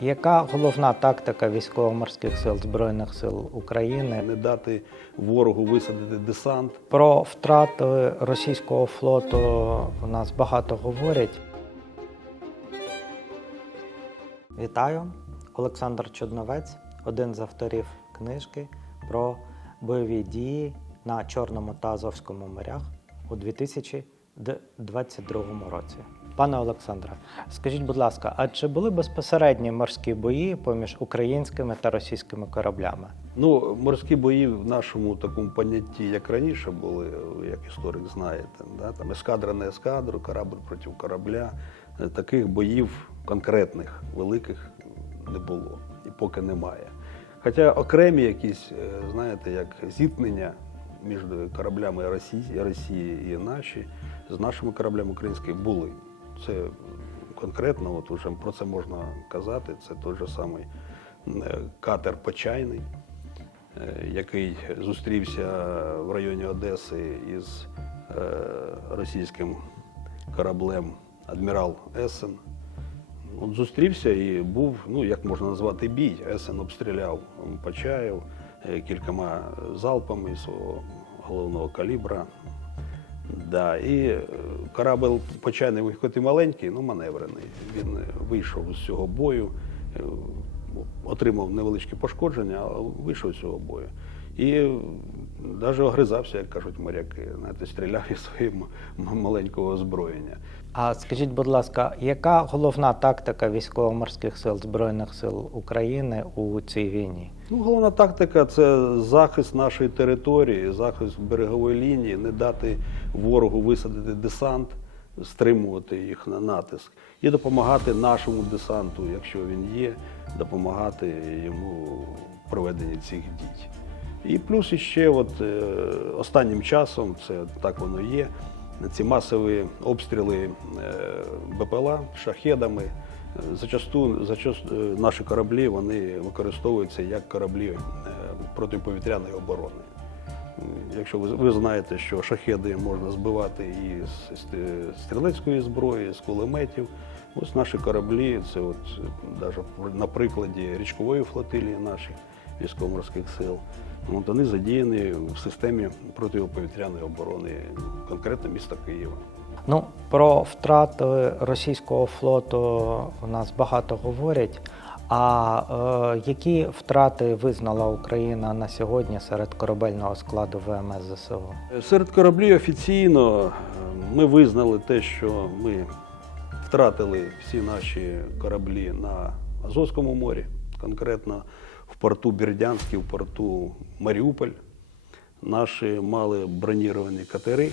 Яка головна тактика військово-морських сил Збройних сил України не дати ворогу висадити десант. про втрати російського флоту у нас багато говорять. Вітаю! Олександр Чудновець, один з авторів книжки про бойові дії на Чорному та Азовському морях у 2022 році. Пане Олександре, скажіть, будь ласка, а чи були безпосередні морські бої поміж українськими та російськими кораблями? Ну, морські бої в нашому такому понятті, як раніше були, як історик знаєте, да? там ескадра на ескадру, корабль проти корабля. Е, Таких боїв конкретних, великих не було і поки немає. Хоча окремі якісь, е, знаєте, як зіткнення між кораблями Росії, Росії і наші, з нашими кораблями українськими були. Це конкретно, от уже про це можна казати. Це той же самий е, катер Почайний, е, який зустрівся в районі Одеси із е, російським кораблем Адмірал Есен. От зустрівся і був, ну як можна назвати, бій. Есен обстріляв Почаєв кількома залпами свого головного калібра. Да, і е, корабель почайний хоч і маленький, але маневрений. Він е, вийшов з цього бою, е, отримав невеличкі пошкодження, але вийшов з цього бою. І навіть огризався, як кажуть моряки, знаєте, стріляв із своєї маленького озброєння. А скажіть, будь ласка, яка головна тактика військово-морських сил Збройних сил України у цій війні? Ну, головна тактика це захист нашої території, захист берегової лінії, не дати ворогу висадити десант, стримувати їх на натиск і допомагати нашому десанту, якщо він є, допомагати йому в проведенні цих дій. І плюс іще, от е, останнім часом, це так воно є. Ці масові обстріли е, БПЛА шахедами. Е, Зачасту, зачасту е, наші кораблі вони використовуються як кораблі протиповітряної оборони. Якщо ви, ви знаєте, що шахеди можна збивати і з стрілецької зброї, з кулеметів. Ось наші кораблі, це от навіть на прикладі річкової флотилії наших військово-морських сил. От вони задіяні в системі протиповітряної оборони, конкретно міста Києва. Ну, про втрати російського флоту у нас багато говорять. А е, які втрати визнала Україна на сьогодні серед корабельного складу ВМС ЗСУ? Серед кораблів офіційно е, ми визнали те, що ми втратили всі наші кораблі на Азовському морі, конкретно в порту Бердянський, в порту Маріуполь. Наші мали броніровані катери,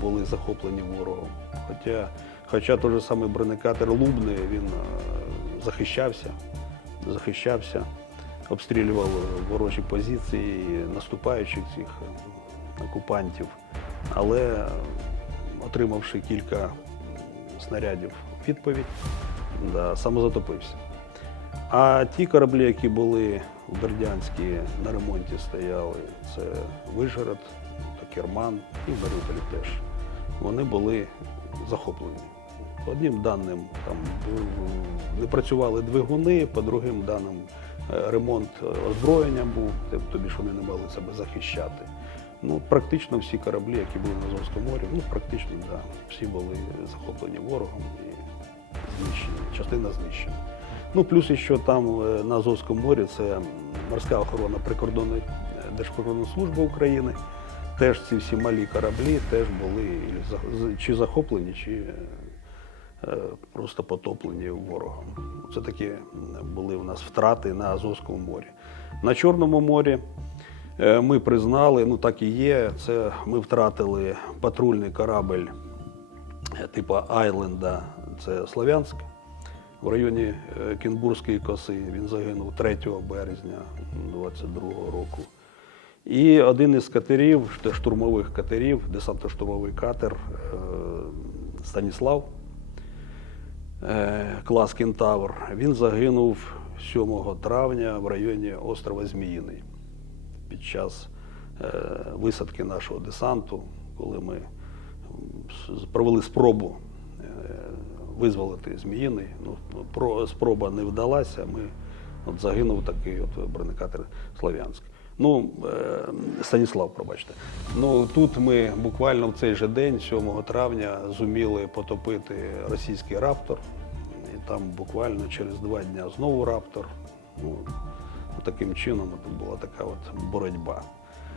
були захоплені ворогом. Хоча, хоча той же самий бронекатер Лубний він е, захищався, захищався, обстрілював ворожі позиції наступаючих цих е, окупантів, але отримавши кілька снарядів відповідь, да, самозатопився. А ті кораблі, які були у Бердянській на ремонті стояли, це Вишгород, та Керман і в Маріуполі теж. Вони були захоплені. По одним даним там не працювали двигуни, по другим даним е, ремонт е, озброєння був, тоб- тобі ж вони не могли себе захищати. Ну, практично всі кораблі, які були на Азовському морі, ну практично, да, всі були захоплені ворогом і знищені, частина знищена. Ну, плюс ще там е, на Азовському морі це морська охорона прикордонної е, Держприкордонної служби України. Теж ці всі малі кораблі теж були чи захоплені, чи е, просто потоплені ворогом. Це такі були у нас втрати на Азовському морі. На Чорному морі е, ми признали, ну так і є. Це ми втратили патрульний корабль е, типу Айленда, це Слов'янськ в районі е, Кінбурзької коси. Він загинув 3 березня 22-го року. І один із катерів, штурмових катерів, десантно-штурмовий катер е, Станіслав, е, клас Кентавр, він загинув 7 травня в районі острова Зміїний під час висадки нашого десанту, коли ми провели спробу визволити Зміїний. Ну, про, спроба не вдалася. Ми от загинув такий от бронекатер Слов'янськ. Ну, е, Станіслав, пробачте. Ну тут ми буквально в цей же день, 7 травня, зуміли потопити російський раптор. І там буквально через два дні знову раптор. Ну, таким чином от була така от боротьба.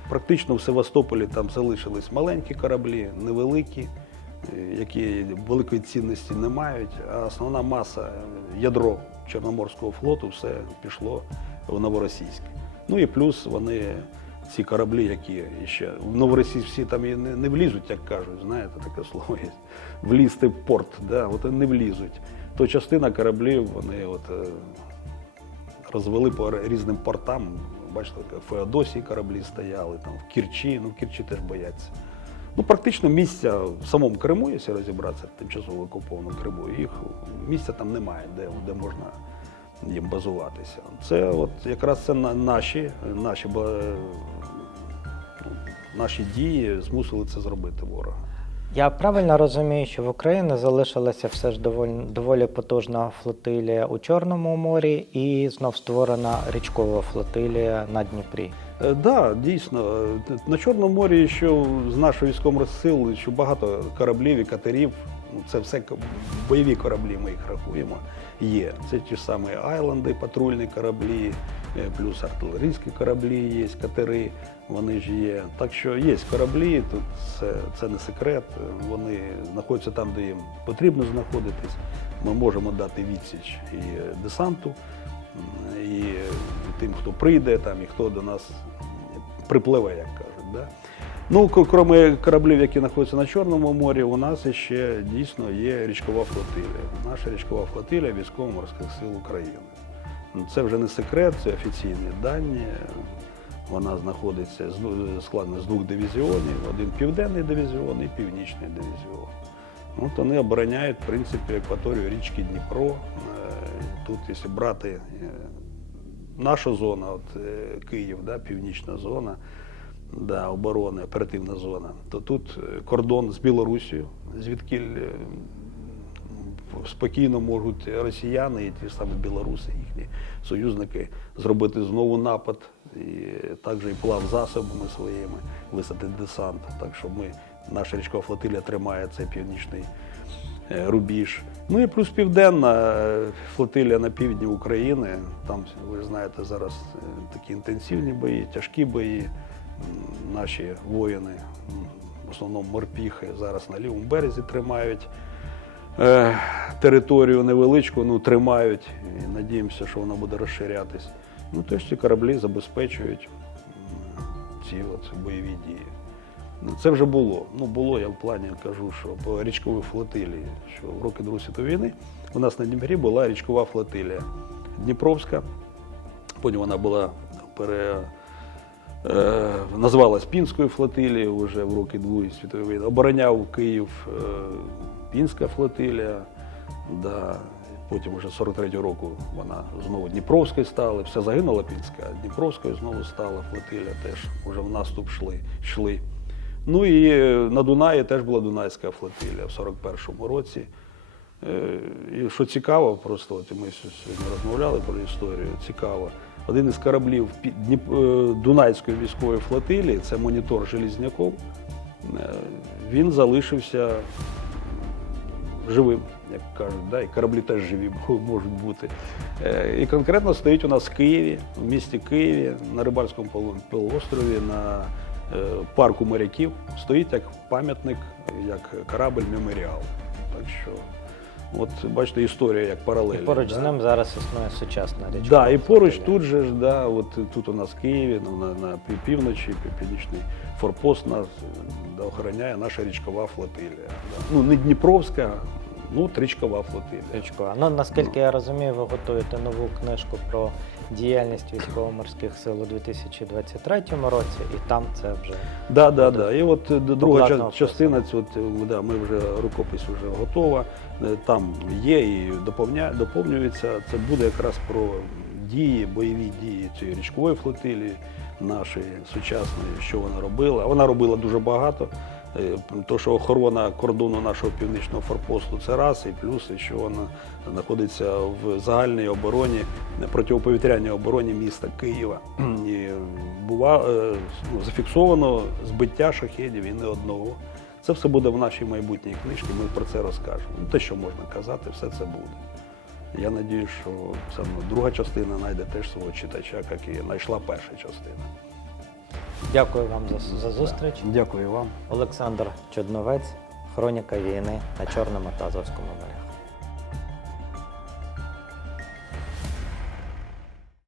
Практично в Севастополі там залишились маленькі кораблі, невеликі, які великої цінності не мають. А основна маса е, ядро Чорноморського флоту все пішло в новоросійське. Ну і плюс вони, ці кораблі, які ще в Новоросійськ всі там не, не влізуть, як кажуть, знаєте, таке слово є. Влізти в порт, да, от не влізуть. То частина кораблів вони от, е, розвели по різним портам. Бачите, в Феодосії кораблі стояли, там, в Кірчі, ну в Кірчі теж бояться. Ну, практично місця в самому Криму, якщо розібратися, в тимчасово окупованому Криму, їх місця там немає, де, де можна їм базуватися. Це от якраз це наші, наші, ну, наші дії змусили це зробити ворога. Я правильно розумію, що в Україні залишилася все ж доволі, доволі потужна флотилія у Чорному морі і знов створена річкова флотилія на Дніпрі. Так, да, дійсно. Е, На Чорному морі ще з нашої військової сил ще багато кораблів і катерів. Ну, Це все бойові кораблі, ми їх рахуємо. Є. Це ті ж самі айленди, патрульні кораблі, е, плюс артилерійські кораблі є, катери, вони ж є. Так що є кораблі, тут це, це не секрет. Вони знаходяться там, де їм потрібно знаходитись. Ми можемо дати відсіч і десанту, і тим, хто прийде, там, і хто до нас припливе, як кажуть. Да? Ну, крім кораблів, які знаходяться на Чорному морі, у нас ще дійсно є річкова флотилія. Наша річкова флотилія військово-морських сил України. Це вже не секрет, це офіційні дані. Вона знаходиться з ду- складена з двох дивізіонів: один південний дивізіон і північний дивізіон. От вони обороняють, в принципі, акваторію річки Дніпро. Е, Тут, якщо брати е, наша зона, от е, Київ, да, північна зона, да, оборони, оперативна зона, то тут е, кордон з Білорусією, звідки е, спокійно можуть росіяни і ті ж самі білоруси, їхні союзники, зробити знову напад і також і плав засобами своїми, висадити десант. Так що ми, наша річкова флотилія тримає цей північний е, рубіж. Ну і плюс південна е, флотилія на півдні України. Там, ви знаєте, зараз е, такі інтенсивні бої, тяжкі бої. Наші воїни, в основному морпіхи, зараз на лівому березі тримають е, територію невеличку, ну тримають і надіємося, що вона буде розширятись. Ну, теж ці кораблі забезпечують ці от бойові дії. Ну, Це вже було. Ну, було, я в плані кажу, що по річковій флотилії, що в роки Другої світової війни у нас на Дніпрі була річкова флотилія Дніпровська, потім вона була пере, е, називалась Пінською флотилією вже в роки Другої світової війни. Обороняв Київ е, Пінська флотилія. Да. Потім вже 43-го року вона знову Дніпровською стала, все загинула Пінська, а Дніпровською знову стала флотилія, теж вже в наступ йшли. йшли. Ну і на Дунаї теж була Дунайська флотилія в 41-му році. Е, І що цікаво, просто от ми сьогодні розмовляли про історію, цікаво. Один із кораблів Дніп- е, Дунайської військової флотилії, це монітор Желізняков, е, він залишився живим, як кажуть, да? і кораблі теж живі можуть бути. Е, І конкретно стоїть у нас в Києві, в місті Києві, на Рибальському полу- полуострові, на парку моряків, стоїть як пам'ятник, як корабль меморіал. Так що, от бачите, історія як І поруч да? з ним зараз існує сучасна річ. Да, і поруч тут же ж, да, от тут у нас в Києві, ну, на, на пів- півночі, північний форпост нас да, охороняє наша річкова флотилія. Да. Ну, не Дніпровська, ну, трічкова річкова флотилія. Річкова. Ну наскільки я розумію, ви готуєте нову книжку про діяльність військово-морських сил у 2023 році, і там це вже Да, да, да. І от е, друга ча- частина, цю, от, е, да, ми вже рукопис вже готова. Е, Там є і доповня, доповнюється. Це буде якраз про дії, бойові дії цієї річкової флотилії нашої сучасної, що вона робила. Вона робила дуже багато. Е, То, що охорона кордону нашого північного форпосту це раз, і плюс, і що вона знаходиться в загальній обороні, протиповітряній обороні міста Києва. І бува, е, ну, зафіксовано збиття шахедів і не одного. Це все буде в нашій майбутній книжці, ми про це розкажемо. Те, що можна казати, все це буде. Я надію, що саме друга частина знайде теж свого читача, як і знайшла перша частина. Дякую вам за, за зустріч. Дякую вам. Олександр Чудновець, Хроніка війни на Чорному та Азовському морях.